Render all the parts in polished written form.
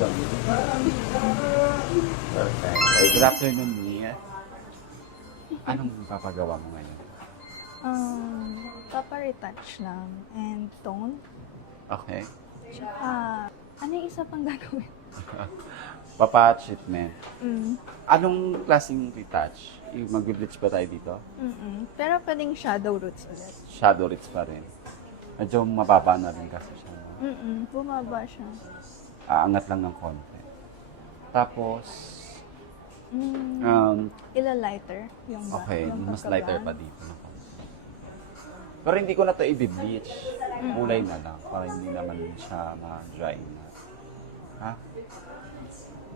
dami. Perfect. Okay, good afternoon, Mia. Anong papagawa mo ngayon? Papa-retouch lang and tone. Okay. Tsaka, ano yung isa pang gagawin? Papa-treatment. Mm. Anong klaseng retouch? Mag-bleach ba tayo dito? Pero pwedeng shadow roots ulit. Shadow roots pa rin. Medyo mababa na rin kasi siya. No? Bumaba siya. Aangat lang ng konti. Tapos, Ila-lighter yung okay, yung mas pagka-brown. lighter pa dito. Pero hindi ko na ito i-bleach. Kulay na lang para hindi naman siya ma-dry na. Ha?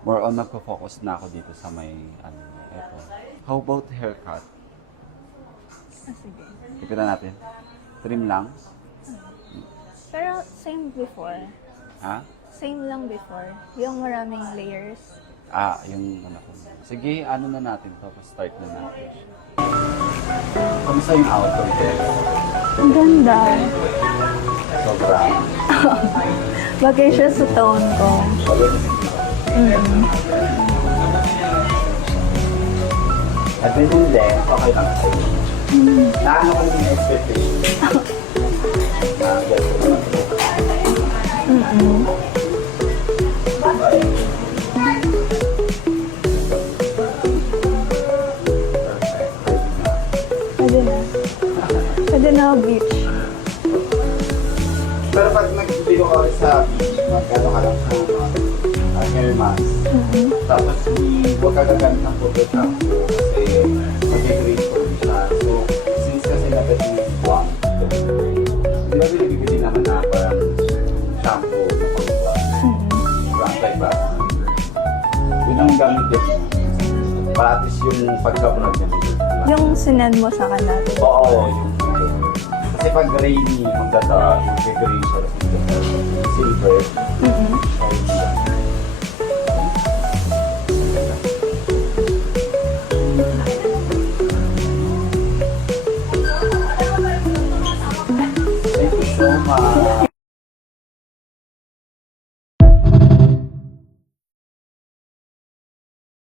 More on magpo-focus na ako dito sa may eto. How about haircut? Sige. Ipitan natin. Trim lang? Pero same before. Ha? Same lang before. Yung maraming layers. Yung ano ko. Sige, ano na natin to. Start na natin siya. Kamusta yung outfit? Ang ganda. Sobra. Bagay siya sa tone ko. At then yung length, okay lang sa'yo. Naano ko yung expectation? Ganito naman. Pwede na. Pwede na beach. Pero pag nag-video ka rin sa beach, magkano ka lang sa hair mask. Tapos huwag ka gagamit ng photo shampoo kasi mag-grade ko rin siya. So, since kasi nabit yung buwang, di ba binibigyan naman na parang shampoo na pang-buwang? Anti-bac. Yun ang gamit din. Para at least yung pagka-vlog niya. Yung sinend mo sa kanila. Oo, yung kasi pag rainy, mag-gray siya. Silver. Thank you so much.